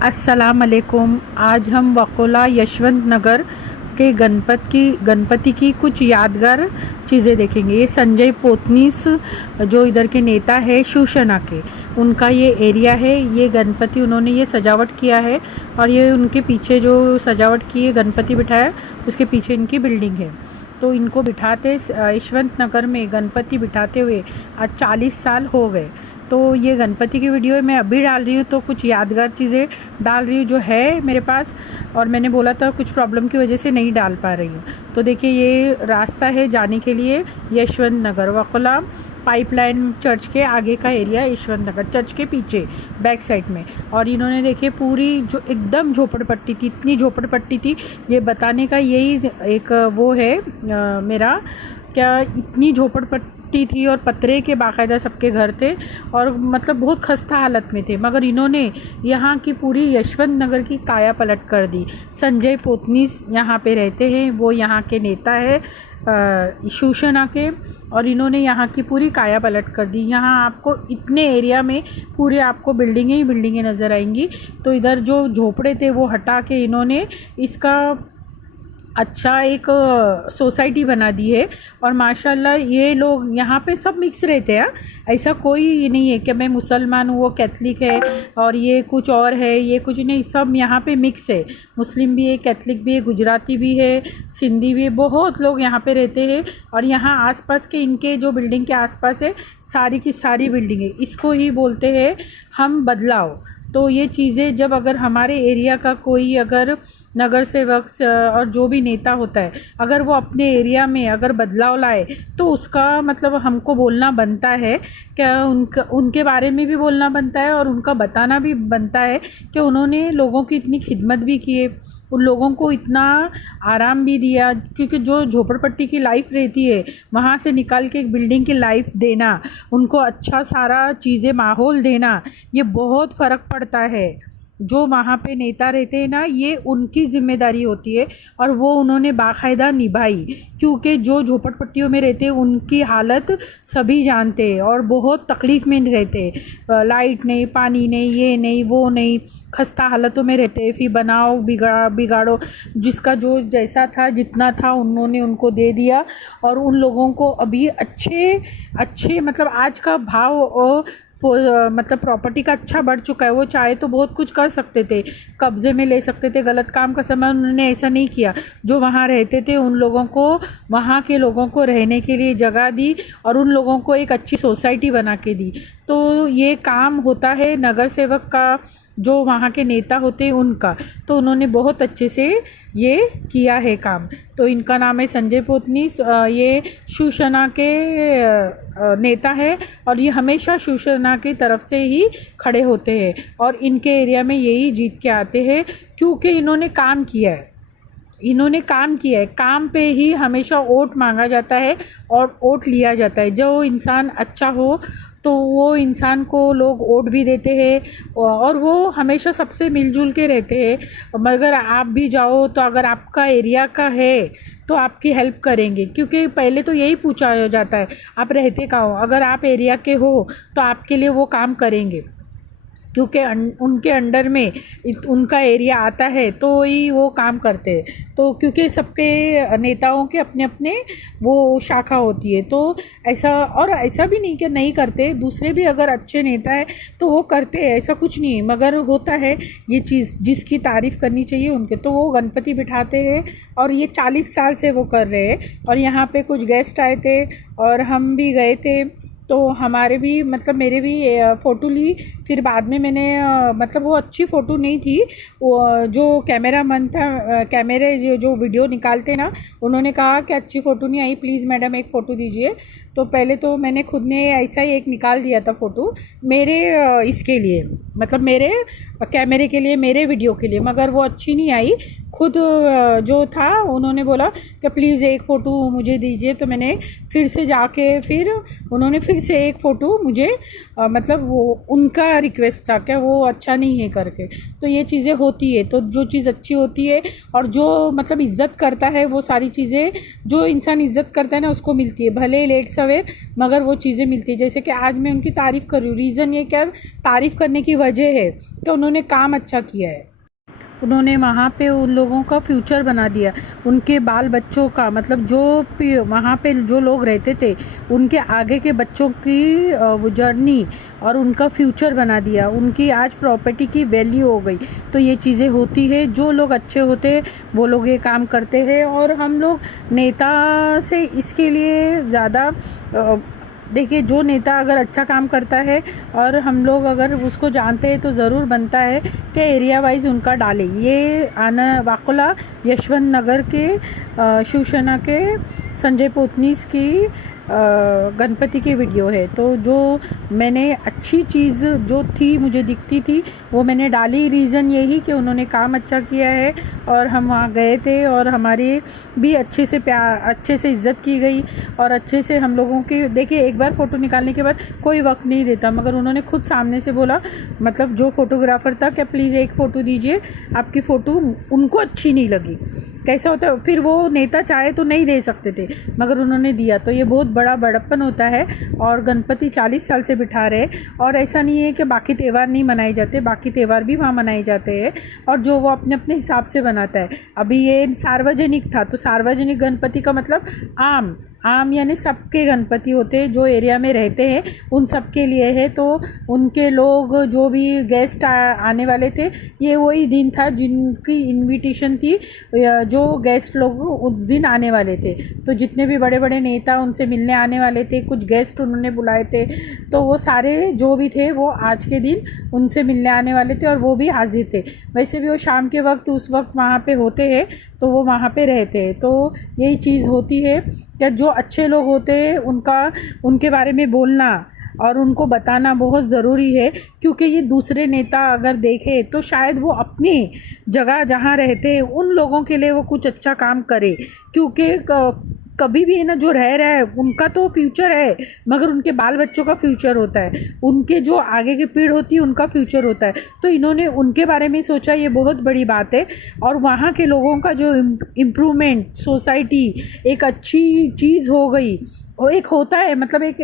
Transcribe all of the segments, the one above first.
अस्सलाम वालेकुम। आज हम वकोला यशवंत नगर के गणपति की कुछ यादगार चीज़ें देखेंगे। ये संजय पोतनीस जो इधर के नेता है शिवसेना के, उनका ये एरिया है। ये गणपति उन्होंने ये सजावट किया है और ये उनके पीछे जो सजावट की है गणपति बिठाया, उसके पीछे इनकी बिल्डिंग है। तो इनको बिठाते यशवंत नगर में गणपति बिठाते हुए आज 40 साल हो गए। तो ये गणपति की वीडियो मैं अभी डाल रही हूँ, तो कुछ यादगार चीज़ें डाल रही हूँ जो है मेरे पास, और मैंने बोला था कुछ प्रॉब्लम की वजह से नहीं डाल पा रही हूँ। तो देखिए ये रास्ता है जाने के लिए यशवंत नगर। वकोला पाइपलाइन चर्च के आगे का एरिया यशवंत नगर, चर्च के पीछे बैक साइड में। और इन्होंने देखिए पूरी जो एकदम झोपड़पट्टी थी, इतनी झोपड़पट्टी थी, ये बताने का यही एक वो है मेरा, क्या इतनी झोपड़पट्टी थी और पतरे के बाकायदा सबके घर थे और मतलब बहुत खस्ता हालत में थे, मगर इन्होंने यहाँ की पूरी यशवंत नगर की काया पलट कर दी। संजय पोतनीस यहाँ पे रहते हैं, वो यहाँ के नेता है शिवसेना के, और इन्होंने यहाँ की पूरी काया पलट कर दी। यहाँ आपको इतने एरिया में पूरे आपको बिल्डिंगें ही बिल्डिंगें नज़र आएंगी। तो इधर जो झोपड़े थे वो हटा के इन्होंने इसका अच्छा एक सोसाइटी बना दी है। और माशाल्लाह ये लोग यहाँ पे सब मिक्स रहते हैं। ऐसा कोई नहीं है कि मैं मुसलमान हूँ, वो कैथलिक है और ये कुछ और है, ये कुछ नहीं, सब यहाँ पे मिक्स है। मुस्लिम भी है, कैथलिक भी है, गुजराती भी है, सिंधी भी है, बहुत लोग यहाँ पे रहते हैं। और यहाँ आसपास के इनके जो बिल्डिंग के आसपास है सारी की सारी बिल्डिंग है, इसको ही बोलते हैं हम बदलाव। तो ये चीज़ें जब अगर हमारे एरिया का कोई अगर नगर सेवक और जो भी नेता होता है, अगर वो अपने एरिया में अगर बदलाव लाए, तो उसका मतलब हमको बोलना बनता है, क्या उनके बारे में भी बोलना बनता है और उनका बताना भी बनता है कि उन्होंने लोगों की इतनी खिदमत भी की है, उन लोगों को इतना आराम भी दिया। क्योंकि जो झोपड़पट्टी की लाइफ रहती है, वहाँ से निकाल के एक बिल्डिंग की लाइफ देना, उनको अच्छा सारा चीज़ें माहौल देना, ये बहुत फ़र्क पड़ता है। जो वहाँ पे नेता रहते हैं ना, ये उनकी ज़िम्मेदारी होती है और वो उन्होंने बाकायदा निभाई। क्योंकि जो झोपड़पट्टियों में रहते हैं उनकी हालत सभी जानते हैं और बहुत तकलीफ़ में रहते हैं। लाइट नहीं, पानी नहीं, ये नहीं, वो नहीं, खस्ता हालतों में रहते हैं। फिर बनाओ बिगाड़ो, जिसका जो जैसा था जितना था उन्होंने उनको दे दिया। और उन लोगों को अभी अच्छे मतलब आज का भाव मतलब प्रॉपर्टी का अच्छा बढ़ चुका है। वो चाहे तो बहुत कुछ कर सकते थे, कब्ज़े में ले सकते थे, गलत काम का समय उन्होंने ऐसा नहीं किया। जो वहाँ रहते थे उन लोगों को, वहाँ के लोगों को रहने के लिए जगह दी और उन लोगों को एक अच्छी सोसाइटी बना के दी। तो ये काम होता है नगर सेवक का, जो वहाँ के नेता होते हैं उनका। तो उन्होंने बहुत अच्छे से ये किया है काम। तो इनका नाम है संजय पोतनीस, ये शिवसेना के नेता है और ये हमेशा शिवसेना की तरफ से ही खड़े होते हैं और इनके एरिया में यही जीत के आते हैं, क्योंकि इन्होंने काम किया है। काम पे ही हमेशा वोट मांगा जाता है और वोट लिया जाता है। जो इंसान अच्छा हो तो वो इंसान को लोग वोट भी देते हैं और वो हमेशा सबसे मिलजुल के रहते हैं। मगर आप भी जाओ तो अगर आपका एरिया का है तो आपकी हेल्प करेंगे, क्योंकि पहले तो यही पूछा जाता है आप रहते कहाँ हो। अगर आप एरिया के हो तो आपके लिए वो काम करेंगे, क्योंकि उनके अंडर में उनका एरिया आता है तो ही वो काम करते हैं। तो क्योंकि सबके नेताओं के अपने अपने वो शाखा होती है, तो ऐसा भी नहीं कि नहीं करते, दूसरे भी अगर अच्छे नेता है तो वो करते हैं, ऐसा कुछ नहीं है। मगर होता है ये चीज़ जिसकी तारीफ़ करनी चाहिए उनके, तो वो गणपति बिठाते हैं और ये 40 साल से वो कर रहे हैं। और यहाँ पे कुछ गेस्ट आए थे और हम भी गए थे, तो हमारे भी मतलब मेरे भी फ़ोटो ली। फिर बाद में मैंने मतलब वो अच्छी फ़ोटो नहीं थी, वो जो कैमरामैन था, कैमरे जो वीडियो निकालते ना, उन्होंने कहा कि अच्छी फ़ोटो नहीं आई, प्लीज़ मैडम एक फ़ोटो दीजिए। तो पहले तो मैंने खुद ने ऐसा ही एक निकाल दिया था फ़ोटो मेरे इसके लिए, मतलब मेरे कैमरे के लिए, मेरे वीडियो के लिए, मगर वो अच्छी नहीं आई। खुद जो था उन्होंने बोला कि प्लीज़ एक फ़ोटो मुझे दीजिए। तो मैंने फिर से जाके फिर उन्होंने फिर से एक फ़ोटो मुझे मतलब वो उनका रिक्वेस्ट था कि वो अच्छा नहीं है करके। तो ये चीज़ें होती है, तो जो चीज़ अच्छी होती है और जो मतलब इज़्ज़त करता है, वो सारी चीज़ें जो इंसान इज़्ज़त करता है ना उसको मिलती है, भले लेट सवेरे हुए मगर वो चीज़ें मिलती है। जैसे कि आज मैं उनकी तारीफ़ कर रही हूँ, रीज़न ये क्या, तारीफ़ करने की वजह है कि उन्होंने काम अच्छा किया है, उन्होंने वहाँ पे उन लोगों का फ्यूचर बना दिया, उनके बाल बच्चों का, मतलब जो वहाँ पे जो लोग रहते थे उनके आगे के बच्चों की वो जर्नी और उनका फ्यूचर बना दिया, उनकी आज प्रॉपर्टी की वैल्यू हो गई। तो ये चीज़ें होती है, जो लोग अच्छे होते हैं वो लोग ये काम करते हैं। और हम लोग नेता से इसके लिए ज़्यादा देखिए, जो नेता अगर अच्छा काम करता है और हम लोग अगर उसको जानते हैं तो ज़रूर बनता है कि एरिया वाइज उनका डालें। ये आना वाकोला यशवंत नगर के शिवसेना के संजय पोतनीस की गणपति की वीडियो है। तो जो मैंने अच्छी चीज़ जो थी मुझे दिखती थी वो मैंने डाली, रीज़न यही कि उन्होंने काम अच्छा किया है और हम वहाँ गए थे और हमारी भी अच्छे से इज़्ज़त की गई और अच्छे से हम लोगों की। देखिए, एक बार फ़ोटो निकालने के बाद कोई वक्त नहीं देता, मगर उन्होंने खुद सामने से बोला, मतलब जो फ़ोटोग्राफ़र था, कि प्लीज़ एक फ़ोटो दीजिए, आपकी फ़ोटो उनको अच्छी नहीं लगी। कैसा होता है, फिर वो नेता चाहे तो नहीं दे सकते थे मगर उन्होंने दिया। तो ये बहुत बड़ा बड़प्पन होता है। और गणपति 40 साल से बिठा रहे, और ऐसा नहीं है कि बाकी त्यौहार नहीं मनाए जाते, बाकी त्यौहार भी वहाँ मनाए जाते हैं और जो वो अपने अपने हिसाब से बनाता है। अभी ये सार्वजनिक था, तो सार्वजनिक गणपति का मतलब आम यानी सबके गणपति होते हैं, जो एरिया में रहते हैं उन सब के लिए है। तो उनके लोग जो भी गेस्ट आने वाले थे, ये वही दिन था जिनकी इनविटेशन थी, जो गेस्ट लोग उस दिन आने वाले थे। तो जितने भी बड़े बड़े नेता उनसे मिलने आने वाले थे, कुछ गेस्ट उन्होंने बुलाए थे, तो वो सारे जो भी थे वो आज के दिन उनसे मिलने आने वाले थे और वो भी हाजिर थे। वैसे भी वो शाम के वक्त उस वक्त वहाँ पे होते हैं, तो वो वहाँ पे रहते हैं। तो यही चीज़ होती है कि जो अच्छे लोग होते हैं उनके बारे में बोलना और उनको बताना बहुत ज़रूरी है, क्योंकि ये दूसरे नेता अगर देखें तो शायद वो अपनी जगह जहाँ रहते हैं उन लोगों के लिए वो कुछ अच्छा काम करे। क्योंकि कभी भी है ना, जो रह रहा है उनका तो फ्यूचर है मगर उनके बाल बच्चों का फ्यूचर होता है, उनके जो आगे की पीढ़ी होती है उनका फ्यूचर होता है। तो इन्होंने उनके बारे में सोचा, ये बहुत बड़ी बात है। और वहाँ के लोगों का जो इम्प्रूवमेंट, सोसाइटी एक अच्छी चीज़ हो गई, वो एक होता है, मतलब एक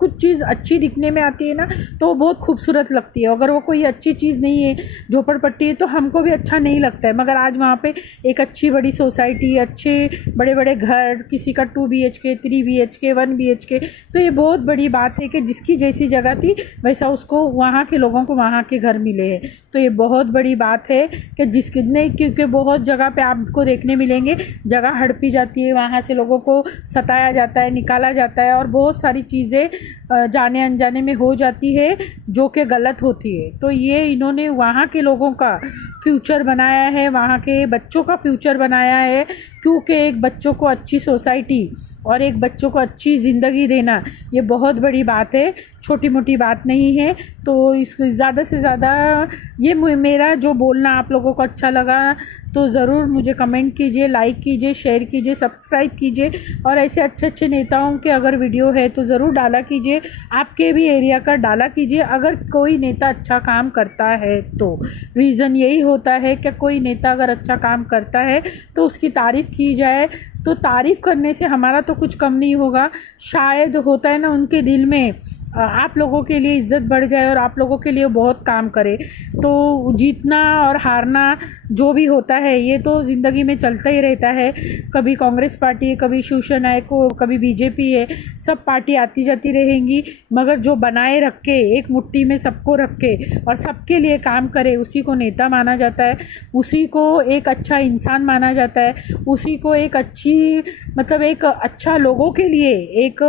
कुछ चीज़ अच्छी दिखने में आती है ना, तो वो बहुत खूबसूरत लगती है। अगर वो कोई अच्छी चीज़ नहीं है, झोपड़पट्टी है, तो हमको भी अच्छा नहीं लगता है। मगर आज वहाँ पे एक अच्छी बड़ी सोसाइटी, अच्छे बड़े बड़े घर, किसी का 2 BHK 3 BHK 1 BHK, तो ये बहुत बड़ी बात है कि जिसकी जैसी जगह थी वैसा उसको, वहाँ के लोगों को वहाँ के घर मिले हैं। तो ये बहुत बड़ी बात है कि जिसकी नहीं, क्योंकि बहुत जगह पे आपको देखने मिलेंगे जगह हड़पी जाती है, वहाँ से लोगों को सताया जाता है, निकाला जाता है और बहुत सारी चीज़ें जाने अनजाने में हो जाती है जो कि गलत होती है। तो ये इन्होंने वहाँ के लोगों का फ्यूचर बनाया है, वहाँ के बच्चों का फ्यूचर बनाया है, क्योंकि एक बच्चों को अच्छी सोसाइटी और एक बच्चों को अच्छी ज़िंदगी देना ये बहुत बड़ी बात है, छोटी मोटी बात नहीं है। तो इसको ज़्यादा से ज़्यादा ये मेरा जो बोलना आप लोगों को अच्छा लगा तो ज़रूर मुझे कमेंट कीजिए, लाइक कीजिए, शेयर कीजिए, सब्सक्राइब कीजिए। और ऐसे अच्छे अच्छे नेताओं के अगर वीडियो है तो ज़रूर डाला कीजिए, आपके भी एरिया का डाला कीजिए अगर कोई नेता अच्छा काम करता है तो। रीज़न यही होता है कि कोई नेता अगर अच्छा काम करता है तो उसकी तारीफ़ की जाए, तो तारीफ़ करने से हमारा तो कुछ कम नहीं होगा, शायद होता है ना उनके दिल में आप लोगों के लिए इज़्ज़त बढ़ जाए और आप लोगों के लिए बहुत काम करे। तो जीतना और हारना जो भी होता है ये तो ज़िंदगी में चलता ही रहता है, कभी कांग्रेस पार्टी है, कभी शिवसेना है, कभी बीजेपी है, सब पार्टी आती जाती रहेंगी। मगर जो बनाए रख के एक मुट्ठी में सबको रख के और सबके लिए काम करे, उसी को नेता माना जाता है, उसी को एक अच्छा इंसान माना जाता है, उसी को एक अच्छी, मतलब एक अच्छा लोगों के लिए एक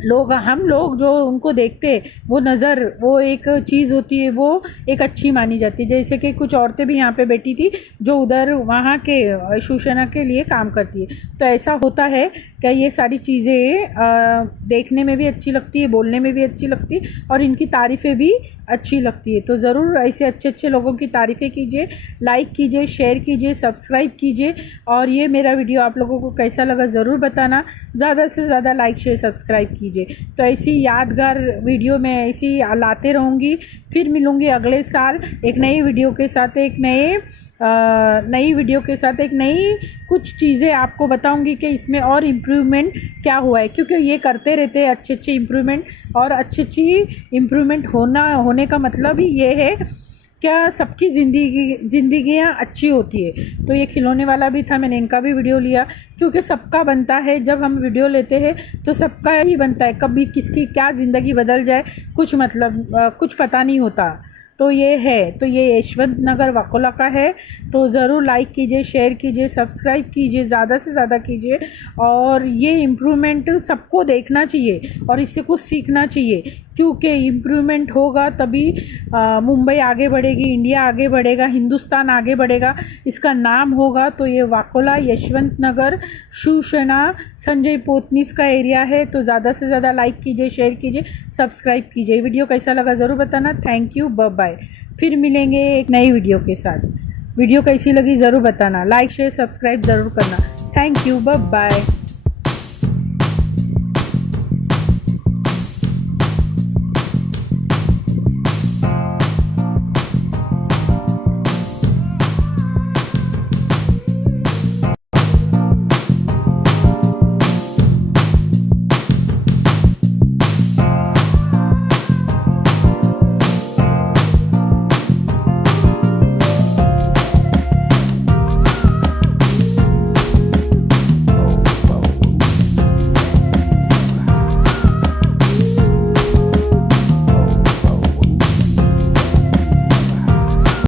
हम लोग जो उनको देखते वो नज़र, वो एक चीज़ होती है, वो एक अच्छी मानी जाती है। जैसे कि कुछ औरतें भी यहाँ पे बैठी थी जो उधर वहाँ के शिवसेना के लिए काम करती है। तो ऐसा होता है कि ये सारी चीज़ें देखने में भी अच्छी लगती है, बोलने में भी अच्छी लगती है और इनकी तारीफ़ें भी अच्छी लगती है। तो ज़रूर ऐसे अच्छे अच्छे लोगों की तारीफ़ें कीजिए, लाइक कीजिए, शेयर कीजिए, सब्सक्राइब कीजिए। और ये मेरा वीडियो आप लोगों को कैसा लगा ज़रूर बताना, ज़्यादा से ज़्यादा लाइक शेयर सब्सक्राइब कीजिए। तो ऐसी यादगार वीडियो मैं ऐसी लाते रहूँगी। फिर मिलूँगी अगले साल एक नई वीडियो के साथ, एक नए नई वीडियो के साथ एक नई कुछ चीज़ें आपको बताऊंगी कि इसमें और इम्प्रूवमेंट क्या हुआ है, क्योंकि ये करते रहते हैं अच्छी इम्प्रूवमेंट, और अच्छी इम्प्रूवमेंट होने का मतलब ही ये है क्या सबकी ज़िंदगियाँ अच्छी होती है। तो ये खिलौने वाला भी था, मैंने इनका भी वीडियो लिया, क्योंकि सबका बनता है। जब हम वीडियो लेते हैं तो सबका ही बनता है, कभी किसकी क्या ज़िंदगी बदल जाए कुछ कुछ पता नहीं होता। तो ये है, तो ये यशवंत नगर वाकोला का है। तो ज़रूर लाइक कीजिए, शेयर कीजिए, सब्सक्राइब कीजिए, ज़्यादा से ज़्यादा कीजिए। और ये इम्प्रूवमेंट सबको देखना चाहिए और इससे कुछ सीखना चाहिए, क्योंकि इम्प्रूवमेंट होगा तभी मुंबई आगे बढ़ेगी, इंडिया आगे बढ़ेगा, हिंदुस्तान आगे बढ़ेगा, इसका नाम होगा। तो ये वाकोला यशवंत नगर शिवसेना संजय पोतनीस का एरिया है। तो ज़्यादा से ज़्यादा लाइक कीजिए, शेयर कीजिए, सब्सक्राइब कीजिए। वीडियो कैसा लगा ज़रूर बताना। Thank you, bye bye. फिर मिलेंगे एक नई वीडियो के साथ। वीडियो कैसी लगी ज़रूर बताना, लाइक शेयर सब्सक्राइब ज़रूर करना। Thank you, bye bye.